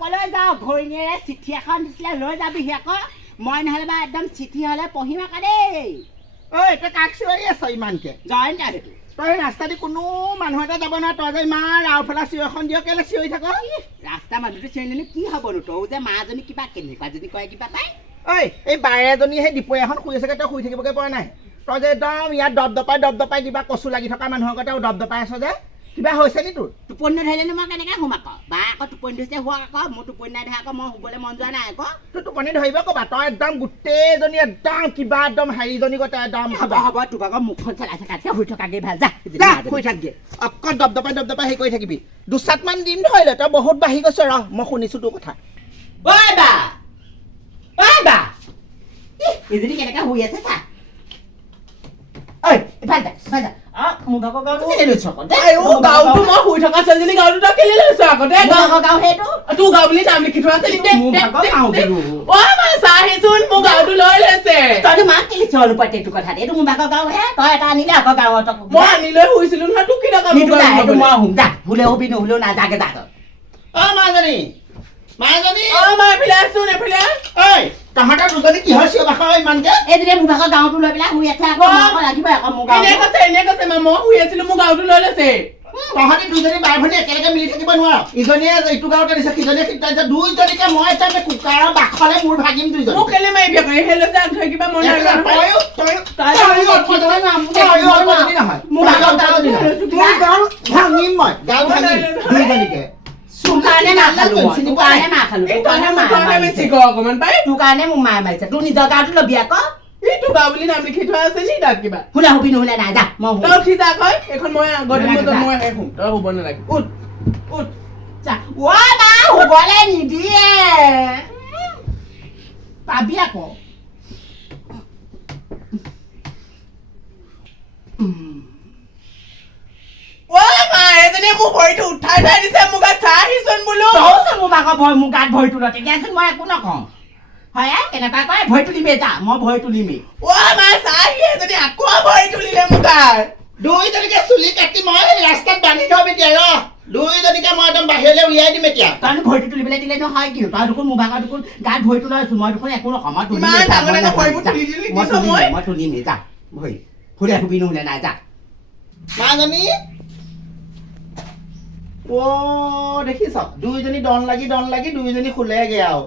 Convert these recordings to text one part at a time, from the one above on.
কলৈ যাওঁ ঘৈণীয়েৰে চিঠি এখন দিছিলে লৈ যাবিহি আকৌ মই নহ'লে বা একদম চিঠি হ'লে পঢ়িম আকৌ দেই ঐ তই কাক চিঞৰি আছ ইমানকে জয়ন্ত সেইটো তই ৰাস্তা দি কোনো মানুহ এটা যাব নোৱাৰে তই যে ইমান ৰাওফেলা চিঞৰ এখন দিয় কেলে চিঞৰি থাক ৰাস্তা মানুহটো চিঞৰিলেনো কি হ'বনো তই যে মাজনী কিবা কেনেকুৱা যদি কয় কিবা পাই ঐ এই বাৰে এজনী সেই দুপৰীয়াখন শুই আছেগে তই শুই থাকিবগৈ পৰা নাই তই যে একদম ইয়াত দপদপাই কিবা কচু লাগি থকা মানুহৰ আগতে দপদপাই আছ যে কিবা হৈছে নি তোৰ টোপনি নধৰিলেনো মই কেনেকৈ শুম আকৌ বা আকৌ টোপনি ধৰিছে শুৱক আকৌ মোৰ টোপনি নাই ধৰা আকৌ মই শুবলৈ মন যোৱা নাই আকৌ তোৰ টোপনি ধৰিব ক'বা তই একদম গোটেইজনী একদম কিবা একদম হেৰিজনী গতে একদম হ'ব তোক আকৌ মুখখন চলাই থকাতকৈ শুই থকাগৈ ভাল যা শুই থাকগে অকল দপদপাই হেৰি কৰি থাকিবি দুচাটমান দিন ধৰিলে তই বহুত বাঢ়ি গৈছ ৰহ মই শুনিছোঁ তোৰ কথা এইজনী কেনেকৈ শুই আছে চা মোৰ ভাগৰ গাঁৱটো কেলে লৈছ আকৌ গাঁৱটো মই শুই থকা ছোৱালীজনী গাঁৱটো তই কেলে লৈছ আকৌ দে গাঁও সেইটো তোৰ গাঁও বুলি নাম লিখি থোৱা আছিল মোৰ ভাগৰ গাঁও বোলো মই চাহিচোন মোৰ গাঁৱটো লৈ লৈছে তইতো মাক কেলে চলো প্ৰত্যেকটো কথাত এইটো মোৰ ভাগৰ গাঁও হে তই এটা আনিলে আকৌ গাঁৱত মই আনি লৈ শুইছিলো নহয় তোক কি দৰকাৰ মই শুম যা শুলে শুবি নুশুলেও নাযাগে যা মাজনী মা এফালে আছোন এফালে ঐ তহঁতৰ দুজনী কিহৰ চিঞৰ বাখৰ ইমানকে এইদৰে মোৰ ভাগৰ গাঁৱটো লৈ পেলাই শুই আছে আকৌ লাগিব আকৌ মোৰ গাঁও এনে কৈছে মা মই শুই আছিলো মোৰ গাঁৱটো লৈ লৈছে তহঁতি দুজনী বাই ভনী একেলগে মিলি থাকিব নোৱাৰ ইজনীয়ে ইটো গাঁৱত আনিছে সিজনীয়ে সিটো আনিছে দুইজনীকে মই এতিয়া কুকাৰৰ বাখলে মোৰ ভাগিম দুইজনী মোক কেলে মাৰিবি আকৌ সেই লৈছে আগ ধৰি কিবা মনে ভাঙিম মই গাঁও ভাঙিম দুইজনীকে তোৰ কাৰণে মোক মায়ে মাৰিছে তোৰ নিজৰ গাঁৱটো ল'বি আকৌ এইটো গাঁও বুলি নাম লিখি থোৱা আছে নি তাত কিবা শুলে শুবি নুশুলে নাই যা মই তই উঠি যা কয় এখন মই আগতে মই শুম তই শুব নালাগে উঠ যা মা শুবলৈ নিদিয়ে পাবি আকৌ মোৰ ভৰিটো উঠাই থৈ দিছে মোক চাহিচোন বোলো মোৰ ভাগৰ ভয় মোৰ গাত ভৰি তোলা তেতিয়াচোন মই একো নকওঁ হয় কেনেকুৱা কয় ভৰি তুলিমে যা মই ভৰি তুলিমেই চাহি এজনী আকৌ ভৰি তুলিলে মোক দুইজনীকে চুলি কাটি মই ৰাস্তাত বান্ধি থম এতিয়া দুইজনীকে মই একদম বাহিৰলৈ উলিয়াই দিম এতিয়া তইনো ভৰিটো তুলিবলৈ দিলে নহয় কি তই দেখোন মোৰ ভাগৰ দেখোন গাত ভৰি তোলা আছো মই দেখোন একো নকওঁ মই তুলিমেই যা ভৰি শুলে শুবি নুশুলে নাই যা মাজনী দেখিছ দুইজনী দন লাগি দুইজনী শুলেগে আৰু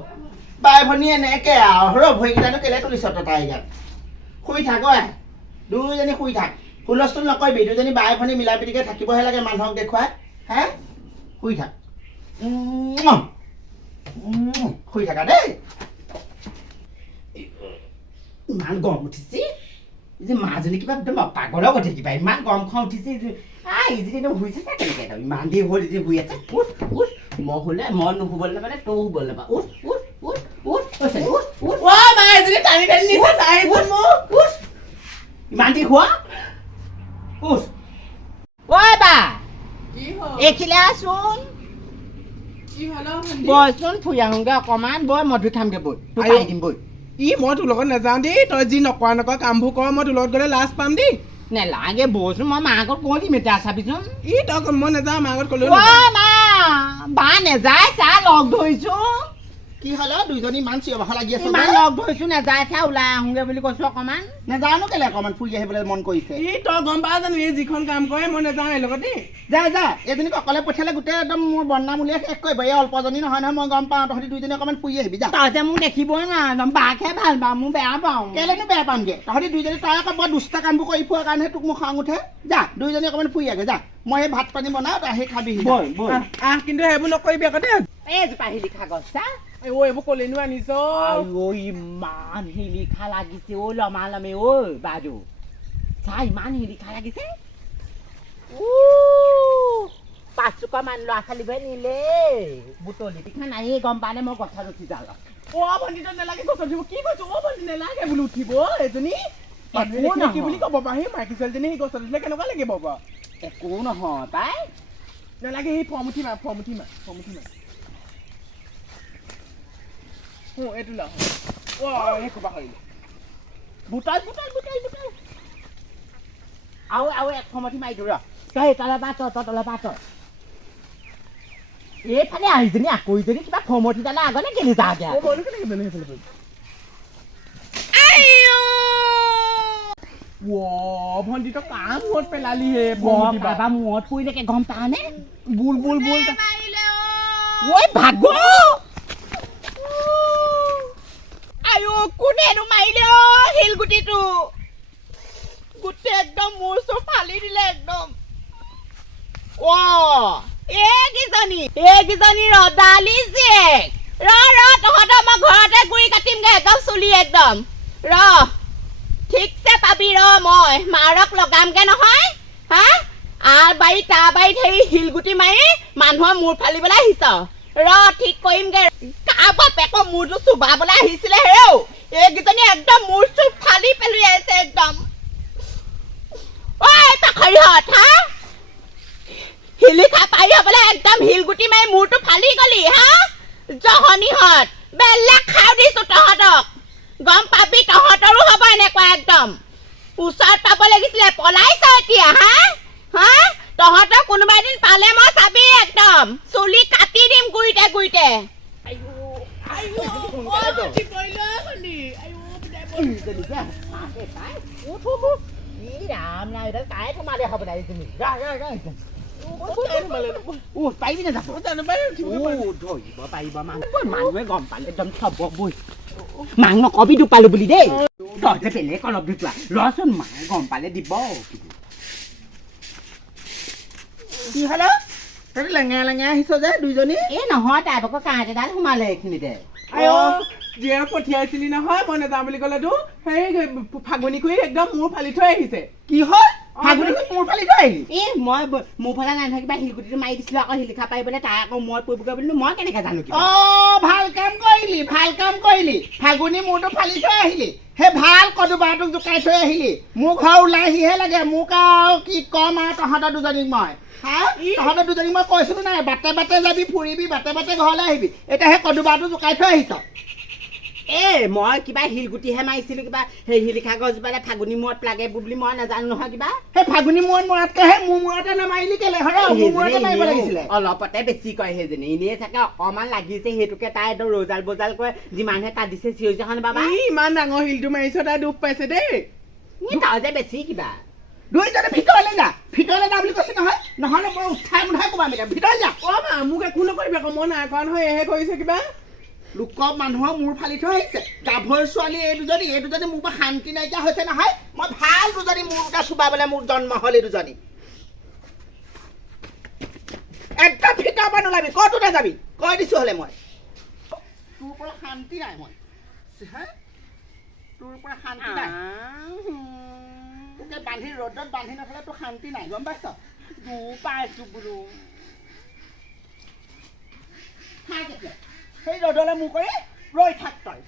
বাই ভনী এনেকে আৰু ভৰিকেইটানো কেলে তুলিছ তাই গাত শুই থাক দুইজনী শুই থাক হুলস্থুল নকৰিবি দুইজনী বাই ভনী মিলা প্ৰীতিকে থাকিবহে লাগে মানুহক দেখুৱাই হে শুই থাক শুই থাকা দেই ইমান গৰম উঠিছে যে মাজনী কিবা একদম পাগলৰ কথা কিবা ইমান গৰম খং উঠিছে ইজনী শুইছে কেনেকে ইমান দেৰি হ'ল যে শুই আছে মই শুলে মই নুশুবলৈ নাপালে তই শুবলৈ নাপা ইমান দেৰি শুৱা এইখিলে আছোন বয়চোন ফুৰি আহোঁগে অকণমান বৈ মধু খামগে বৈ তোক আহি দিম বৈ মই তোৰ লগত নাযাওঁ দেই তই যি নকৰা কামবোৰ কৰ মই তোৰ লগত গ'লে লাজ পাম দেই নেলাগে বৌচোন মই মাকত কৈ দিম এতিয়া চাবিচোন তই মই নাযাওঁ মাকত ক'লেও বা নেযায় চা লগ ধৰিছো কি হ'ল দুইজনী ইমান চিঞৰ বাখৰ লাগি আছে ইমান লগ ধৰিছো নেযায় চা ওলাই আহোঁগে বুলি কৈছো অকণমান নেযানো কেলে অকণমান ফুৰি আহিবলৈ মন কৰিছে তই গম পাৱ জানো এই যিখন কাম কৰে মই নাযাওঁ এই লগত দেই যা এইজনীক অকলে পঠিয়ালে গোটেই একদম মোৰ বদনাম উলিয়াই শেষ কৰিব এই অল্পজনী নহয় মই গম পাওঁ তহঁতি দুইজনী অকণমান ফুৰি আহিবি যা তই যে মোক দেখিবই নোৱাৰো বাকহে ভাল পাওঁ মোৰ বেয়া পাওঁ কেলেনো বেয়া পামগে তহঁতি দুইজনী তাই আকৌ বৰ দুষ্ট কামবোৰ কৰি ফুৰাৰ কাৰণে তোক মোক খং উঠে যা দুইজনী অকণমান ফুৰি আগে যা মই সেই ভাত পানী বনাওঁ তই সেই খাবি কিন্তু সেইবোৰ নকৰিবি আকৌ দেই এইজোপা শিলিখা গছ চা এইবোৰ কলেনো আনিছ ইমান শিলিখা লাগিছে লমা লমে বাইদেউ চা ইমান শিলিখা লাগিছে 5 মান ল'ৰা ছোৱালীবোৰে নিলে বুটলি পিঠা নাই গম পানে মই গছত উঠি যাওঁ ভণ্টি তই নালাগে গছত উঠিব কি কৈছো ভণ্টি নালাগে বোলো উঠিব এজনী কি বুলি ক'ব পাৰ সেই মাইকী ছোৱালীজনী সেই গছত উঠিলে কেনেকুৱা লাগিব বাৰু একো নহয় তাই নালাগে সেই ফৰ্ম উঠি মাৰ এইটো ল সেই ক'বা কৰিলে বুটল আৰু এক ফৰ্মঠি মাৰি দিওঁ ৰ তই তলে পা তলে পা এইফালে আহিছনি আকৌ ইজনী কিবা ফমতি দালে আগলে কেলি যা দিয়া অ বল কেনে কেনে হেফালে ও ভন্টি তো কাম মত পেলালি হে ফমতি বাবা মুহত পৰিলেকে গম পানে বুল ঐ ভাগ আয়ো কোনেনো মাৰিলে হিলগুটিটো গুটে একদম মোৰ চব ফালি দিলে একদম এইকেইজনী ৰদালি জীয়েক তহঁতৰ মই ঘৰতে গুৰি কাটিমগে একদম চুলি একদম ঠিকছে পাবি মই মাৰক লগামগে নহয় হা আৰ বাৰী তাৰ বাৰীত সেই শিলগুটি মাৰি মানুহৰ মূৰ ফালিবলৈ আহিছ ঠিক কৰিমগে কাৰোবাৰ পেকৰ মূৰটো চুবাবলৈ আহিছিলে হেৰৌ এইকেইজনী একদম মূৰ চুৰ ফালি পেলি আহিছে একদম ঐ পাখৰিহঁত হা শিলিখা পাৰি হ'বলৈ একদম শিলগুটি মাৰি মূৰটো ফালি গলি হা জহনীহঁত বেলেগ খাও দিছো তহঁতক গম পাবি তহঁতৰো হ'ব এনেকুৱা একদম ওচৰত পাব লাগিছিলে পলাইছ এতিয়া হা তহঁতক কোনোবা এদিন পালে মই চাবি একদম চুলি কাটি দিম গুৰিতে মানুহে গম পালে একদম থব বৈ মাক নকবি দুপালো বুলি দেই তই যে বেলেগ অলপ দুটোৱা ৰচোন মায়ে গম পালে দিব কি হলো তই লেঙা আহিছ যে দুইজনী নহয় তাই আকৌ কাঁট এডাল সোমালে এইখিনিতে জীয়েৰ পঠিয়াইছিলি নহয় মই নাযাওঁ বুলি ক'লেতো সেই ফাগুনি খুৰী একদম মূৰ ফালি থৈ আহিছে কি হ'ল ফাগুনি মোৰ ফালি থৈ আহিলি মই মোৰ ফালে নাথাকিবা শিলগুটিটো মাৰি দিছিলো আকৌ শিলিখা পাৰিবলৈ তাই আকৌ মই পৰিবগৈ বুলি মই কেনেকে জানো ভাল কাম কৰিলি ফাগুনি মূৰটো ফালি থৈ আহিলি সেই ভাল কদুবাটোক জোকাই থৈ আহিলি মোৰ ঘৰ ওলাই আহিহে লাগে মোক আৰু কি কম আৰু তহঁতৰ দুজনীক মই তহঁতৰ দুজনীক মই কৈছিলো নাই বাটে যাবি ফুৰিবি বাটে ঘৰলৈ আহিবি এতিয়া সেই কদুবাটো জোকাই থৈ আহিছ মই কিবা শিলগুটিহে মাৰিছিলো কিবা সেই শিলিখা গছজোপালে ফাগুনি মূৰত লাগে বুলি মই নাজানো নহয় কিবা সেই ফাগুনি মূৰত মৰাতকেহে মোৰ মূৰতে নামাৰিলি কেলে মোৰ মূৰতে মাৰিব লাগিছিলে অলপতে বেছি কয় সেইজনী এনেই থাকে অকমান লাগিছে সেইটোকে তাই একদম ৰজাল বজাল কৰে যিমানহে কান্দিছে চিঞৰিছে বাবা ইমান ডাঙৰ শিলটো মাৰিছ তাই দুখ পাইছে দেই তই যে বেছি কিবা দুইজনে ভিতৰলৈ যা বুলি কৈছে নহয় নহ'লে মই উঠাই ক'বাম এতিয়া ভিতৰলৈ যা মা মোক একো নকৰিবি আকৌ মই নাই কৰা নহয় এহে কৰিছে কিবা লোকৰ মানুহৰ মূৰ ফালি থৈ আহিছে গাভৰু ছোৱালী এই দুজনী মোৰ পৰা শান্তি নাইকিয়া হৈছে নহয় মই ভাল দুজনী মূৰ দুটা চুবাবলৈ মোৰ জন্ম হ'ল এই দুজনী একদম ভিতৰৰ পৰা নোলাবি ক'তো নাযাবি কৈ দিছো হ'লে মই তোৰ পৰা শান্তি নাই মই তোৰ পৰা শান্তি নাই তোকে বান্ধি ৰ'দত বান্ধি নথলে তোৰ শান্তি নাই গম পাইছ পাইছো বোলো সেই ৰ'দলৈ মোৰ কৰি ৰৈ থাক তই